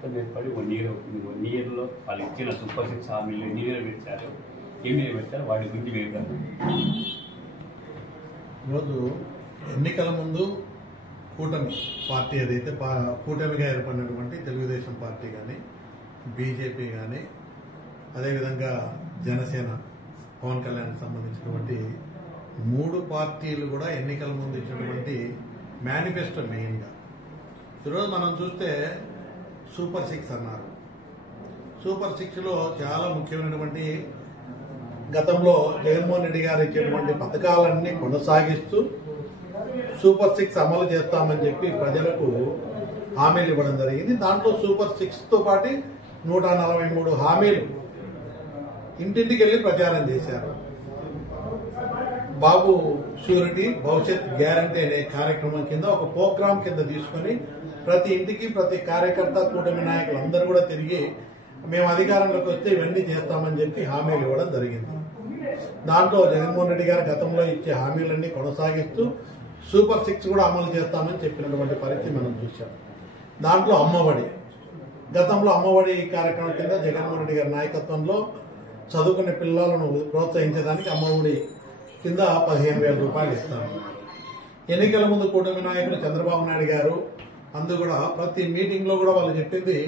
ప్రభుత్వం ఏర్పడి 1 ఇయర్ అవుతుంది. 1 ఇయర్లో వాళ్ళు ఇచ్చిన సూపర్ 6 హామీలు ఎన్ని నెరవేర్చారు, ఏమి నెరవేర్చారు, వాటి గురించి వేయగలరు. ఈరోజు ఎన్నికల ముందు కూటమి పార్టీ ఏదైతే కూటమిగా ఏర్పడినటువంటి తెలుగుదేశం పార్టీ కానీ, బీజేపీ కానీ, అదేవిధంగా జనసేన పవన్ కళ్యాణ్కి సంబంధించినటువంటి 3 పార్టీలు కూడా ఎన్నికల ముందు ఇచ్చినటువంటి మేనిఫెస్టో మెయిన్గా ఈరోజు మనం చూస్తే సూపర్ 6 అన్నారు. సూపర్ 6లో చాలా ముఖ్యమైనటువంటి గతంలో జగన్మోహన్ రెడ్డి గారు ఇచ్చేటువంటి పథకాలన్నీ కొనసాగిస్తూ సూపర్ 6 అమలు చేస్తామని చెప్పి ప్రజలకు హామీలు ఇవ్వడం జరిగింది. దాంట్లో సూపర్ 6తో పాటు 143 హామీలు ఇంటింటికి వెళ్లి ప్రచారం చేశారు. బాబు షూరిటీ భవిష్యత్ గ్యారంటీ అనే కార్యక్రమం కింద ఒక ప్రోగ్రాం కింద తీసుకుని ప్రతి ఇంటికి ప్రతి కార్యకర్త కూటమి నాయకులు అందరూ కూడా తిరిగి మేము అధికారంలోకి వస్తే ఇవన్నీ చేస్తామని చెప్పి హామీలు ఇవ్వడం జరిగింది. దాంట్లో జగన్మోహన్ రెడ్డి గారు గతంలో ఇచ్చే హామీలన్నీ కొనసాగిస్తూ సూపర్ 6 కూడా అమలు చేస్తామని చెప్పినటువంటి పరిస్థితి మనం చూసాం. దాంట్లో అమ్మఒడి, గతంలో అమ్మఒడి కార్యక్రమం కింద జగన్మోహన్ రెడ్డి గారి నాయకత్వంలో చదువుకునే పిల్లలను ప్రోత్సహించడానికి అమ్మఒడి కింద 15,000 రూపాయలు ఇస్తాము. ఎన్నికల ముందు కూటమి నాయకులు చంద్రబాబు నాయుడు గారు అందు కూడా ప్రతి మీటింగ్ లో కూడా వాళ్ళు చెప్పింది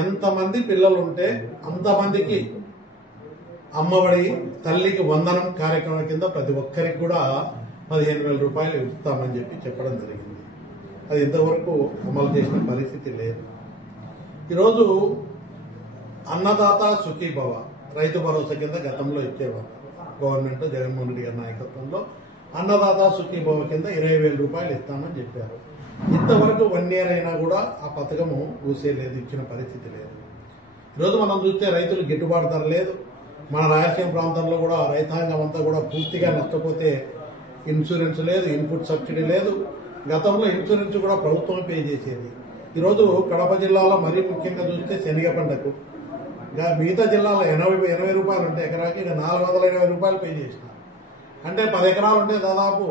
ఎంతమంది పిల్లలు ఉంటే అంతమందికి అమ్మఒడి తల్లికి వందనం కార్యక్రమం కింద ప్రతి ఒక్కరికి కూడా 15,000 రూపాయలు ఇస్తామని చెప్పి చెప్పడం జరిగింది. అది ఇంతవరకు అమలు చేసిన పరిస్థితి లేదు. ఈరోజు అన్నదాత సుఖీభవ రైతు భరోసా కింద గతంలో ఇచ్చేవారు గవర్నమెంట్ జగన్మోహన్ రెడ్డి గారి నాయకత్వంలో. అన్నదాత సుఖీభవ కింద 20,000 రూపాయలు ఇస్తామని చెప్పారు. ఇంతవరకు 1 ఇయర్ అయినా కూడా ఆ పథకము ఊసేలేదు, ఇచ్చిన పరిస్థితి లేదు. ఈరోజు మనం చూస్తే రైతులు గిట్టుబాటు ధర లేదు. మన రాయలసీమ ప్రాంతంలో కూడా రైతాంగం అంతా కూడా పూర్తిగా నష్టపోతే ఇన్సూరెన్స్ లేదు, ఇన్పుట్ సబ్సిడీ లేదు. గతంలో ఇన్సూరెన్స్ కూడా ప్రభుత్వం పే చేసేది. ఈరోజు కడప జిల్లాలో మరీ ముఖ్యంగా చూస్తే శనగ పంటకు మిగతా జిల్లాలో 80 రూపాయలు ఉంటే ఎకరాకి 420 రూపాయలు పే చేసిన, అంటే 10 ఎకరాలు ఉంటే దాదాపు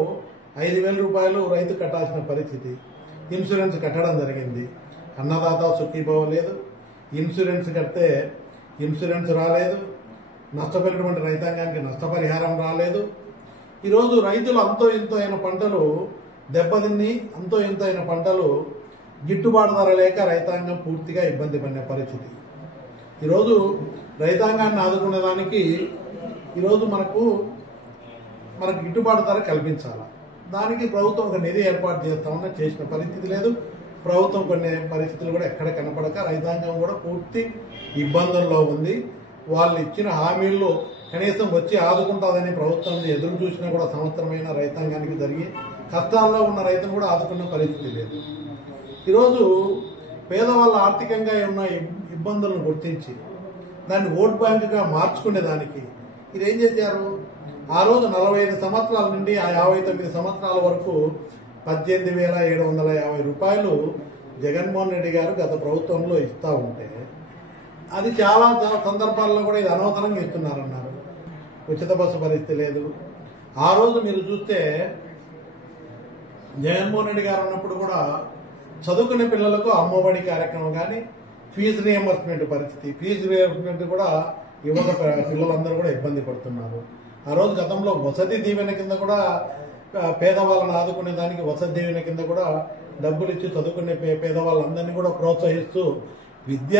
5,000 రూపాయలు రైతు కట్టాల్సిన పరిస్థితి. ఇన్సూరెన్స్ కట్టడం జరిగింది. అన్నదాత సుఖీభవ లేదు, ఇన్సూరెన్స్ కడితే ఇన్సూరెన్స్ రాలేదు, నష్టపోయినటువంటి రైతాంగానికి నష్టపరిహారం రాలేదు. ఈరోజు రైతులు అంతో ఇంతో అయిన పంటలు దెబ్బతిని అంతో ఇంతో అయిన పంటలు గిట్టుబాటు ధర లేక రైతాంగం పూర్తిగా ఇబ్బంది పడిన పరిస్థితి. ఈరోజు రైతాంగాన్ని ఆదుకునేదానికి ఈరోజు మనకు గిట్టుబాటు ధర కల్పించాలి. దానికి ప్రభుత్వం ఒక నిధి ఏర్పాటు చేస్తామన్నా చేసిన పరిస్థితి లేదు. ప్రభుత్వం కొన్ని పరిస్థితులు కూడా ఎక్కడ కనపడక రైతాంగం కూడా పూర్తి ఇబ్బందుల్లో ఉంది. వాళ్ళు ఇచ్చిన హామీల్లో కనీసం వచ్చి ఆదుకుంటుందని ప్రభుత్వం ఎదురు చూసినా కూడా సంవత్సరమైన రైతాంగానికి జరిగి కష్టాల్లో ఉన్న రైతులు కూడా ఆదుకున్న పరిస్థితి లేదు. ఈరోజు పేదవాళ్ళ ఆర్థికంగా ఉన్న ఇబ్బందులను గుర్తించి దాన్ని ఓట్ బ్యాంకుగా మార్చుకునేదానికి ఇది ఏం చేశారు? ఆ రోజు 45 సంవత్సరాల నుండి 59 సంవత్సరాల వరకు 18,750 రూపాయలు జగన్మోహన్ రెడ్డి గారు గత ప్రభుత్వంలో ఇస్తా ఉంటే అది చాలా సందర్భాల్లో కూడా ఇది అనవసరంగా ఇస్తున్నారన్నారు. ఉచిత బస్సు పరిస్థితి లేదు. ఆ రోజు మీరు చూస్తే జగన్మోహన్ రెడ్డి గారు ఉన్నప్పుడు కూడా చదువుకునే పిల్లలకు అమ్మఒడి కార్యక్రమం కానీ ఫీజు రియంబర్స్మెంట్ పరిస్థితి, ఫీజు రియంబర్స్మెంట్ కూడా యువత పిల్లలందరూ కూడా ఇబ్బంది పడుతున్నారు. ఆ రోజు గతంలో వసతి దీవెన కింద కూడా పేదవాళ్ళని ఆదుకునే దానికి వసతి దీవెన కింద కూడా డబ్బులు ఇచ్చి చదువుకునే పేదవాళ్ళందరినీ కూడా ప్రోత్సహిస్తూ విద్య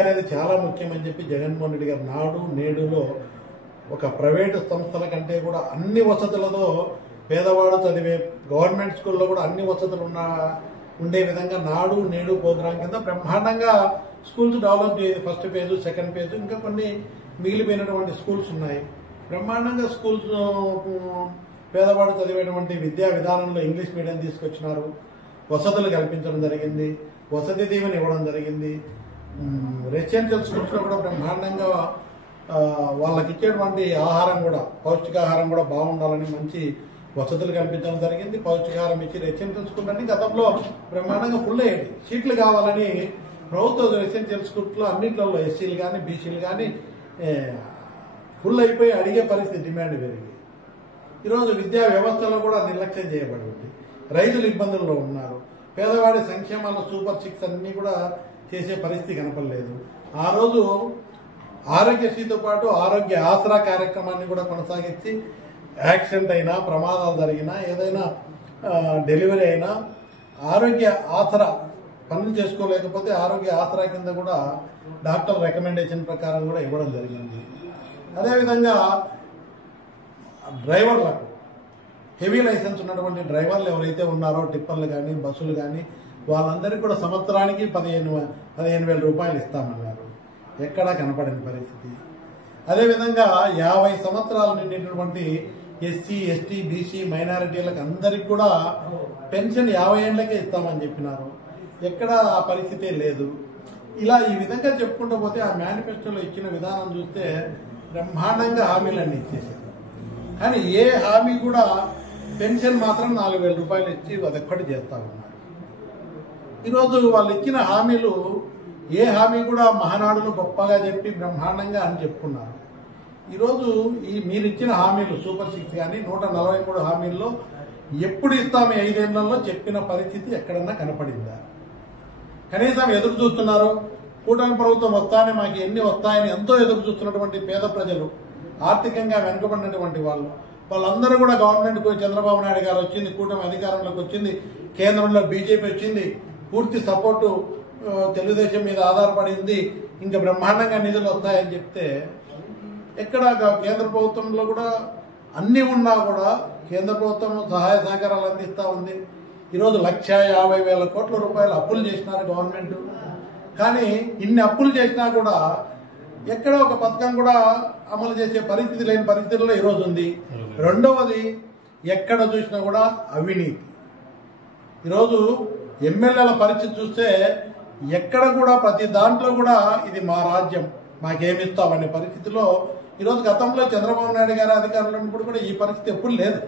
అనేది చాలా ముఖ్యమని చెప్పి జగన్మోహన్ రెడ్డి గారు నాడు నేడులో ఒక ప్రైవేటు సంస్థల కంటే కూడా అన్ని వసతులతో పేదవాడు చదివే గవర్నమెంట్ స్కూల్లో కూడా అన్ని వసతులు ఉండే విధంగా నాడు నేడు ప్రోగ్రాం కింద బ్రహ్మాండంగా స్కూల్స్ డెవలప్ చేసి ఫస్ట్ ఫేజ్, సెకండ్ ఫేజ్, ఇంకా కొన్ని మిగిలిపోయినటువంటి స్కూల్స్ ఉన్నాయి. బ్రహ్మాండంగా స్కూల్స్ పేదవాడు చదివేటువంటి విద్యా విధానంలో ఇంగ్లీష్ మీడియం తీసుకొచ్చినారు. వసతులు కల్పించడం జరిగింది, వసతి దీవెన ఇవ్వడం జరిగింది. రెసిడెన్షియల్ స్కూల్స్లో కూడా బ్రహ్మాండంగా వాళ్ళకి ఇచ్చేటువంటి ఆహారం కూడా పౌష్టికాహారం కూడా బాగుండాలని మంచి వసతులు కల్పించడం జరిగింది. పౌష్టికాహారం ఇచ్చి రెసిడెన్షియల్ స్కూల్ అన్ని గతంలో బ్రహ్మాండంగా ఫుల్ అయ్యేది. సీట్లు కావాలని ప్రభుత్వ రెసిడెన్షియల్ స్కూల్లో అన్నింటిలో ఎస్సీలు కానీ బీసీలు కానీ ఫుల్ అయిపోయి అడిగే పరిస్థితి, డిమాండ్ పెరిగి ఈరోజు విద్యా వ్యవస్థలో కూడా నిర్లక్ష్యం చేయబడింది. రైతులు ఇబ్బందుల్లో ఉన్నారు. పేదవాడి సంక్షేమాలు సూపర్ 6 అన్ని కూడా చేసే పరిస్థితి కనపడలేదు. ఆ రోజు ఆరోగ్యశ్రీతో పాటు ఆరోగ్య ఆసరా కార్యక్రమాన్ని కూడా కొనసాగించి యాక్సిడెంట్ అయినా, ప్రమాదాలు జరిగినా, ఏదైనా డెలివరీ అయినా ఆరోగ్య ఆసరా పనులు చేసుకోలేకపోతే ఆరోగ్య ఆసరా కింద కూడా డాక్టర్ రికమెండేషన్ ప్రకారం కూడా ఇవ్వడం జరిగింది. అదేవిధంగా డ్రైవర్లకు హెవీ లైసెన్స్ ఉన్నటువంటి డ్రైవర్లు ఎవరైతే ఉన్నారో టిప్పర్లు కానీ బస్సులు కానీ వాళ్ళందరికీ కూడా సంవత్సరానికి 15,000 రూపాయలు ఇస్తామన్నారు. ఎక్కడా కనపడని పరిస్థితి. అదేవిధంగా 50 సంవత్సరాలు నిండినటువంటి ఎస్సీ, ఎస్టీ, బీసీ, మైనారిటీలకు అందరికి కూడా పెన్షన్ 50 ఏళ్లకే ఇస్తామని చెప్పినారు. ఎక్కడ ఆ పరిస్థితే లేదు. ఇలా ఈ విధంగా చెప్పుకుంటూ పోతే ఆ మేనిఫెస్టోలో ఇచ్చిన విధానం చూస్తే బ్రహ్మాండంగా హామీలన్నీ ఇచ్చేసారు. కానీ ఏ హామీ కూడా పెన్షన్ మాత్రం 4,000 రూపాయలు ఇచ్చి అదొక్కటి చేస్తా ఉన్నారు. ఈరోజు వాళ్ళు ఇచ్చిన హామీలు ఏ హామీ కూడా మహానాడులు గొప్పగా చెప్పి బ్రహ్మాండంగా అని చెప్పుకున్నారు. ఈరోజు మీరు ఇచ్చిన హామీలు సూపర్ 6 కానీ 143 హామీల్లో ఎప్పుడు ఇస్తాము 5 ఏళ్లలో చెప్పిన పరిస్థితి ఎక్కడన్నా కనపడిందా? కనీసం ఎదురు చూస్తున్నారు. కూటమి ప్రభుత్వం వస్తానే మాకు ఎన్ని వస్తాయని ఎంతో ఎదురు చూస్తున్నటువంటి పేద ప్రజలు, ఆర్థికంగా వెనుకబడినటువంటి వాళ్ళందరూ కూడా గవర్నమెంట్కు చంద్రబాబు నాయుడు గారు వచ్చింది, కూటమి అధికారంలోకి వచ్చింది, కేంద్రంలో బీజేపీ వచ్చింది, పూర్తి సపోర్టు తెలుగుదేశం మీద ఆధారపడింది, ఇంకా బ్రహ్మాండంగా నిధులు వస్తాయని చెప్తే ఎక్కడ కేంద్ర ప్రభుత్వంలో కూడా అన్ని ఉన్నా కూడా కేంద్ర ప్రభుత్వం సహాయ సహకారాలు అందిస్తూ ఉంది. ఈరోజు 1,50,000 కోట్ల రూపాయలు అప్పులు చేసినారు గవర్నమెంట్. కానీ ఇన్ని అప్పులు చేసినా కూడా ఎక్కడ ఒక పథకం కూడా అమలు చేసే పరిస్థితి లేని పరిస్థితుల్లో ఈరోజు ఉంది. రెండవది, ఎక్కడ చూసినా కూడా అవినీతి. ఈరోజు ఎమ్మెల్యేల పరిస్థితి చూస్తే ఎక్కడ కూడా ప్రతి దాంట్లో కూడా ఇది మా రాజ్యం, మాకేమిస్తామనే పరిస్థితిలో ఈరోజు గతంలో చంద్రబాబు నాయుడు గారి అధికారంలో ఉన్నప్పుడు కూడా ఈ పరిస్థితి ఎప్పుడు లేదు.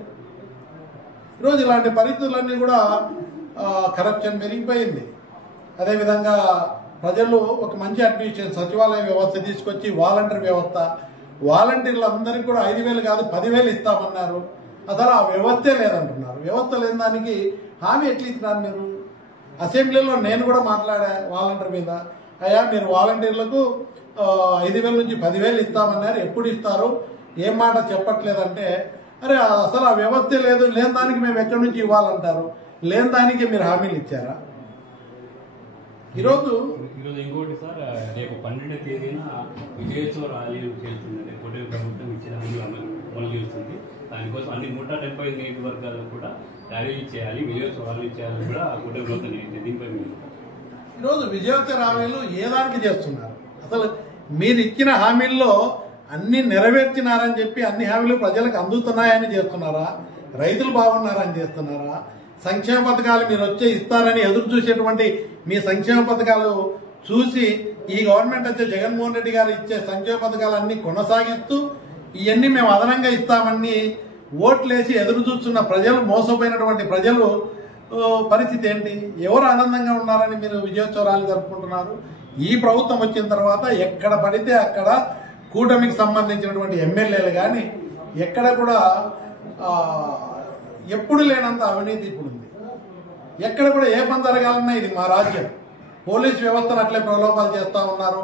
ఈరోజు ఇలాంటి పరిస్థితులన్నీ కూడా కరప్షన్ పెరిగిపోయింది. అదేవిధంగా ప్రజలు ఒక మంచి అడ్మినిస్ట్రేషన్ సచివాలయ వ్యవస్థ తీసుకొచ్చి వాలంటీర్ వ్యవస్థ, వాలంటీర్లందరికీ కూడా 5,000 కాదు 10,000 ఇస్తామన్నారు. అసలు ఆ వ్యవస్థే లేదంటున్నారు. వ్యవస్థ లేని దానికి హామీ ఎట్లా ఇస్తున్నారు మీరు? అసెంబ్లీలో నేను కూడా మాట్లాడా వాలంటీర్ మీద. అయ్యా మీరు వాలంటీర్లకు 5,000 నుంచి 10,000 ఇస్తామన్నారు, ఎప్పుడు ఇస్తారు, ఏం మాట చెప్పట్లేదంటే, అరే అసలు ఆ వ్యవస్థే లేదు, లేని దానికి మేము ఎక్కడి నుంచి ఇవ్వాలంటారు, లేని దానికి మీరు హామీలు ఇచ్చారా? ఈరోజు ఇంకోటి సార్, రేపు 12వ తేదీన విజయోత్సవ ర్యాలీ చేస్తుందండి. కూటమి ప్రభుత్వం ఇచ్చిన హామీ అమలు చేస్తుంది. దానికోసం అన్ని 175 నియోజకవర్గాల్లో కూడా ర్యాలీలు చేయాలి, విజయోత్సవ ర్యాలీలు చేయాలని కూడా కూటమి ప్రభుత్వం దీనిపై ఈరోజు విజయోత్సవ ర్యాలీలు ఏ దానికి చేస్తున్నారు? అసలు మీరు ఇచ్చిన హామీల్లో అన్ని నెరవేర్చినారని చెప్పి అన్ని హామీలు ప్రజలకు అందుతున్నాయని చేస్తున్నారా? రైతులు బాగున్నారని చేస్తున్నారా? సంక్షేమ పథకాలు మీరు వచ్చే ఇస్తారని ఎదురు చూసేటువంటి మీ సంక్షేమ పథకాలు చూసి ఈ గవర్నమెంట్ వచ్చే జగన్మోహన్ రెడ్డి గారు ఇచ్చే సంక్షేమ పథకాలన్నీ కొనసాగిస్తూ ఇవన్నీ మేము అదనంగా ఇస్తామని ఓట్లేసి ఎదురు చూస్తున్న ప్రజలు, మోసపోయినటువంటి ప్రజలు పరిస్థితి ఏంటి? ఎవరు ఆనందంగా ఉన్నారని మీరు విజయోత్సవాలు జరుపుకుంటున్నారు? ఈ ప్రభుత్వం వచ్చిన తర్వాత ఎక్కడ పడితే అక్కడ కూటమికి సంబంధించినటువంటి ఎమ్మెల్యేలు కానీ ఎక్కడ కూడా ఎప్పుడు లేనంత అవినీతి ఇప్పుడు ఉంది. ఎక్కడ కూడా ఏ పని జరగాలన్నా ఇది మా రాజ్యం, పోలీస్ వ్యవస్థను అట్లే ప్రలోభాలు చేస్తూ ఉన్నారు.